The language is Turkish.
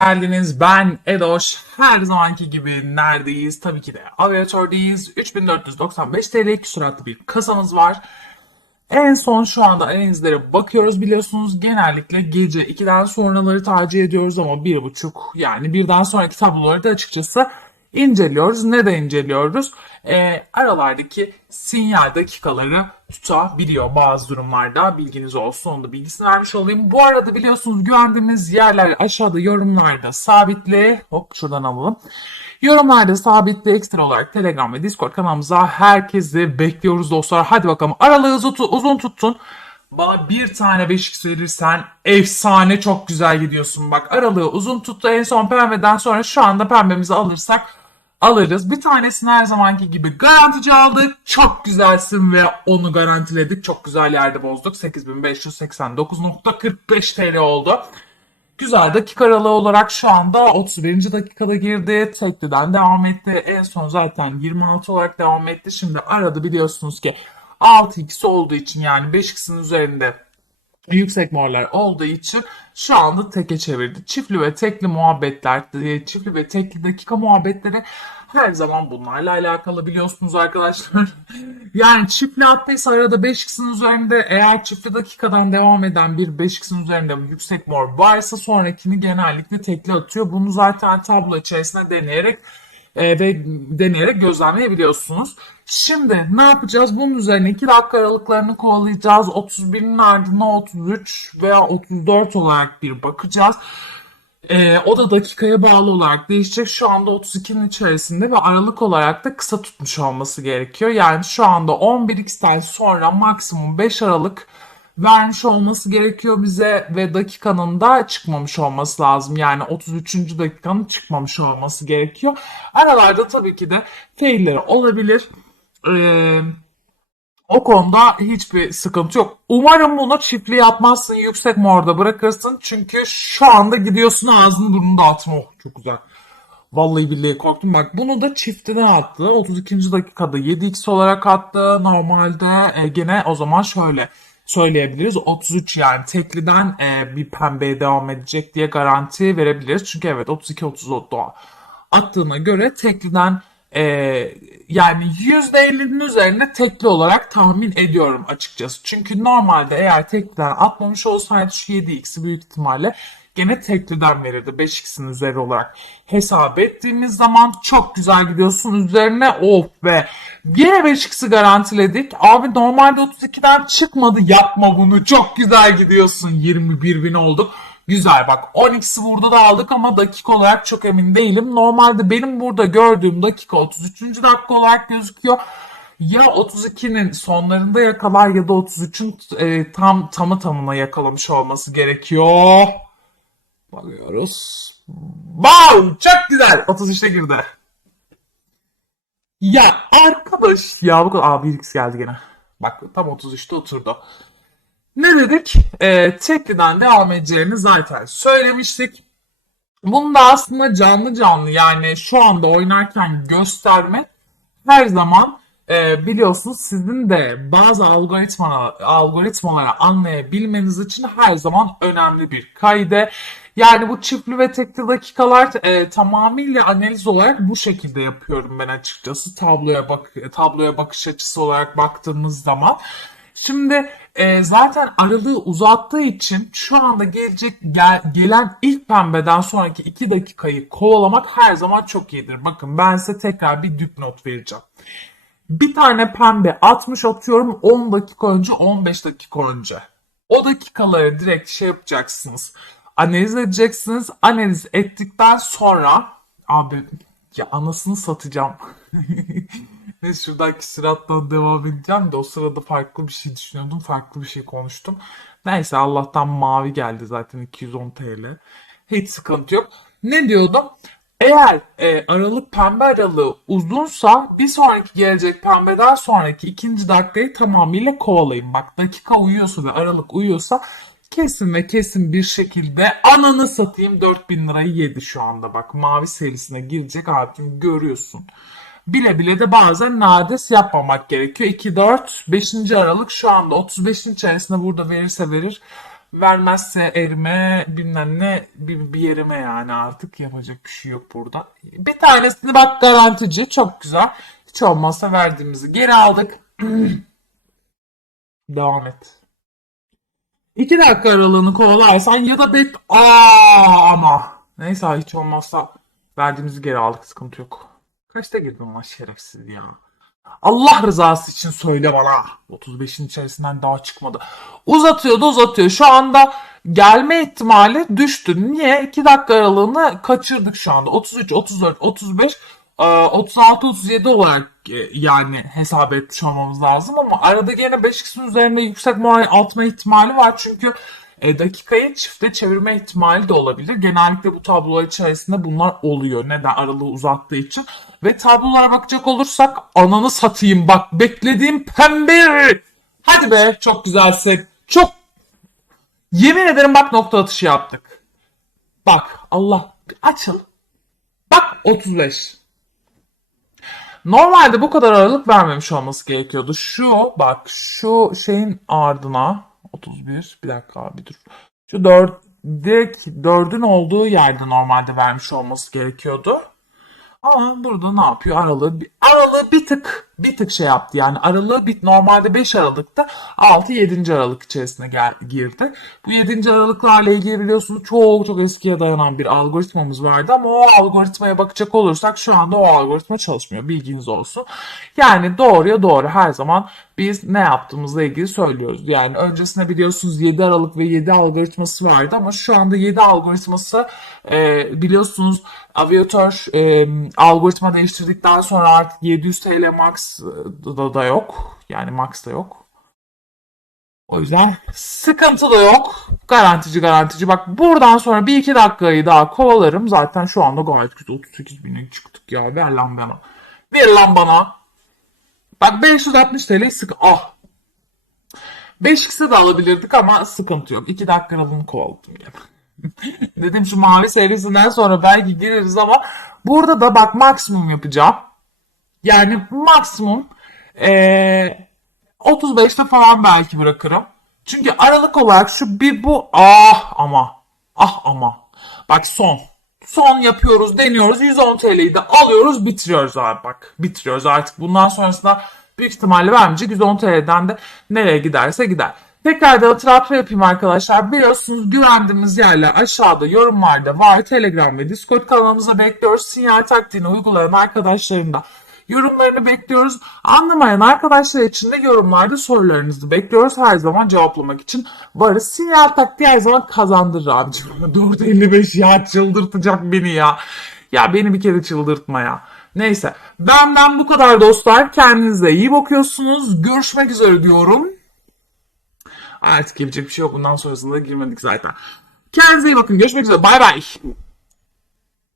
geldiniz. Ben Edoş. Her zamanki gibi neredeyiz? Tabii ki de aviatördeyiz. 3495 TL küsuratlı bir kasamız var. En son şu anda analizlere bakıyoruz biliyorsunuz. Genellikle gece 2'den sonraları tercih ediyoruz ama 1.30 yani birden sonraki tabloları da açıkçası inceliyoruz. Neden inceliyoruz? Ee, aralardaki sinyal dakikaları tutabiliyor bazı durumlarda. Bilginiz olsun. Onu da bilgisini vermiş olayım. Bu arada biliyorsunuz güvendiğimiz yerler aşağıda yorumlarda sabitli. Hop şuradan alalım. Yorumlarda sabitli ekstra olarak Telegram ve Discord kanalımıza herkesi bekliyoruz dostlar. Hadi bakalım aralığı uzun, tuttun. Bana bir tane 5x verirsen efsane çok güzel gidiyorsun. Bak aralığı uzun tuttu en son pembeden sonra şu anda pembemizi alırsak alırız. Bir tanesini her zamanki gibi garantici aldık. Çok güzelsin ve onu garantiledik. Çok güzel yerde bozduk. 8589.45 TL oldu. Güzel dakika aralığı olarak şu anda 31. dakikada girdi. Tekliden devam etti. En son zaten 26 olarak devam etti. Şimdi aradı biliyorsunuz ki 6x olduğu için yani 5x'in üzerinde yüksek morlar olduğu için şu anda teke çevirdi. Çiftli ve tekli muhabbetler, e, çiftli ve tekli dakika muhabbetleri her zaman bunlarla alakalı biliyorsunuz arkadaşlar. yani çiftli attıysa arada 5x'in üzerinde eğer çiftli dakikadan devam eden bir 5x'in üzerinde yüksek mor varsa sonrakini genellikle tekli atıyor. Bunu zaten tablo içerisinde deneyerek e, ve deneyerek gözlemleyebiliyorsunuz. Şimdi ne yapacağız? Bunun üzerine 2 dakika aralıklarını kovalayacağız. 31'in ardından 33 veya 34 olarak bir bakacağız. Ee, o da dakikaya bağlı olarak değişecek. Şu anda 32'nin içerisinde ve aralık olarak da kısa tutmuş olması gerekiyor. Yani şu anda 11x'ten sonra maksimum 5 aralık vermiş olması gerekiyor bize ve dakikanın da çıkmamış olması lazım. Yani 33. dakikanın çıkmamış olması gerekiyor. Aralarda tabii ki de failleri olabilir. Ee, o konuda hiçbir sıkıntı yok. Umarım bunu çiftli yapmazsın, yüksek morda bırakırsın. Çünkü şu anda gidiyorsun ağzını burnunu dağıtma. Oh çok güzel. Vallahi billahi korktum bak. Bunu da çiftine attı. 32. dakikada 7x olarak attı. Normalde e, gene o zaman şöyle söyleyebiliriz. 33 yani tekliden e, bir pembeye devam edecek diye garanti verebiliriz. Çünkü evet 32-30 doğa attığına göre tekliden e, yani %50'nin üzerinde tekli olarak tahmin ediyorum açıkçası. Çünkü normalde eğer tekliden atmamış olsaydı şu 7x'i büyük ihtimalle gene tekliden verirdi. 5x'in üzeri olarak hesap ettiğimiz zaman çok güzel gidiyorsun. Üzerine of be. Yine 5x'i garantiledik. Abi normalde 32'den çıkmadı. Yapma bunu. Çok güzel gidiyorsun. 21 bin olduk. Güzel bak 10x'i burada da aldık ama dakika olarak çok emin değilim. Normalde benim burada gördüğüm dakika 33. dakika olarak gözüküyor. Ya 32'nin sonlarında yakalar ya da 33'ün e, tam tamı tamına yakalamış olması gerekiyor. Bakıyoruz. Wow! Çok güzel. 33'te girdi. Ya arkadaş ya bu kadar. Aa 1x geldi gene. Bak tam 33'te oturdu. Ne dedik? Ee, tekliden devam edeceğini zaten söylemiştik. Bunu da aslında canlı canlı yani şu anda oynarken gösterme her zaman e, biliyorsunuz sizin de bazı algoritmalar, algoritmaları anlayabilmeniz için her zaman önemli bir kayde. Yani bu çiftli ve tekli dakikalar e, tamamıyla analiz olarak bu şekilde yapıyorum ben açıkçası tabloya bak tabloya bakış açısı olarak baktığımız zaman. Şimdi e, zaten aralığı uzattığı için şu anda gelecek gel, gelen ilk pembeden sonraki 2 dakikayı kovalamak her zaman çok iyidir. Bakın ben size tekrar bir dipnot vereceğim. Bir tane pembe 60 atıyorum 10 dakika önce 15 dakika önce. O dakikaları direkt şey yapacaksınız. Analiz edeceksiniz. Analiz ettikten sonra abi ya anasını satacağım. Neyse şuradan küsurattan devam edeceğim de o sırada farklı bir şey düşünüyordum. Farklı bir şey konuştum. Neyse Allah'tan mavi geldi zaten 210 TL. Hiç sıkıntı yok. Ne diyordum? Eğer e, aralık pembe aralığı uzunsa bir sonraki gelecek pembeden sonraki ikinci dakikayı tamamıyla kovalayın. Bak dakika uyuyorsa ve aralık uyuyorsa kesin ve kesin bir şekilde ananı satayım 4000 lirayı yedi şu anda. Bak mavi serisine girecek abicim görüyorsun. Bile bile de bazen nades yapmamak gerekiyor. 2, 4, 5. Aralık şu anda 35'in içerisinde burada verirse verir. vermezse erime bilmem ne bir, bir yerime yani artık yapacak bir şey yok burada. Bir tanesini bak garantici çok güzel. Hiç olmazsa verdiğimizi geri aldık. Devam et. İki dakika aralığını kovalarsan ya da bet... Aa ama. Neyse hiç olmazsa verdiğimizi geri aldık sıkıntı yok. Kaçta girdin lan şerefsiz ya. Allah rızası için söyle bana. 35'in içerisinden daha çıkmadı. Uzatıyordu uzatıyor. Şu anda gelme ihtimali düştü. Niye? 2 dakika aralığını kaçırdık şu anda. 33, 34, 35, e, 36, 37 olarak e, yani hesap etmiş olmamız lazım ama arada gene 5x'in üzerinde yüksek moral atma ihtimali var. Çünkü e, dakikayı çifte çevirme ihtimali de olabilir. Genellikle bu tablolar içerisinde bunlar oluyor. Neden? Aralığı uzattığı için. Ve tablolara bakacak olursak ananı satayım bak beklediğim pembe. Hadi be çok güzelsin. Çok yemin ederim bak nokta atışı yaptık. Bak Allah açıl. Bak 35. Normalde bu kadar aralık vermemiş olması gerekiyordu. Şu bak şu şeyin ardına 31 bir dakika abi dur. Şu 4 direkt 4'ün olduğu yerde normalde vermiş olması gerekiyordu. Ama burada ne yapıyor? Aralığı, aralığı bir tık bir tık şey yaptı yani aralığı bir, normalde 5 Aralık'ta 6 7. Aralık içerisine gel, girdi. Bu 7. Aralıklarla ilgili biliyorsunuz çok çok eskiye dayanan bir algoritmamız vardı ama o algoritmaya bakacak olursak şu anda o algoritma çalışmıyor bilginiz olsun. Yani doğruya doğru her zaman biz ne yaptığımızla ilgili söylüyoruz. Yani öncesinde biliyorsunuz 7 Aralık ve 7 algoritması vardı ama şu anda 7 algoritması e, biliyorsunuz Aviator e, algoritma değiştirdikten sonra artık 700 TL Max da, da yok. Yani Max da yok. O yüzden sıkıntı da yok. Garantici garantici. Bak buradan sonra bir iki dakikayı daha kovalarım. Zaten şu anda gayet güzel 38 bine çıktık ya. Ver lan bana. Ver lan bana. Bak 560 TL sık. Ah. 5x'e de alabilirdik ama sıkıntı yok. 2 dakika aralığını kovaladım. Dedim şu mavi serisinden sonra belki gireriz ama burada da bak maksimum yapacağım. Yani maksimum eee 35'te falan belki bırakırım. Çünkü aralık olarak şu bir bu ah ama ah ama bak son son yapıyoruz deniyoruz 110 TL'yi de alıyoruz bitiriyoruz abi bak bitiriyoruz artık bundan sonrasında büyük ihtimalle vermeyecek 110 TL'den de nereye giderse gider. Tekrar da hatırlatma yapayım arkadaşlar. Biliyorsunuz güvendiğimiz yerler aşağıda yorumlarda var. Telegram ve Discord kanalımıza bekliyoruz. Sinyal taktiğini uygulayan arkadaşlarım da Yorumlarını bekliyoruz. Anlamayan arkadaşlar için de yorumlarda sorularınızı bekliyoruz. Her zaman cevaplamak için varız. Sinyal taktiği her zaman kazandırır abicim. 4.55 ya çıldırtacak beni ya. Ya beni bir kere çıldırtma ya. Neyse benden bu kadar dostlar. Kendinize iyi bakıyorsunuz. Görüşmek üzere diyorum. Artık yapacak bir şey yok. Bundan sonrasında girmedik zaten. Kendinize iyi bakın. Görüşmek üzere. Bay bay.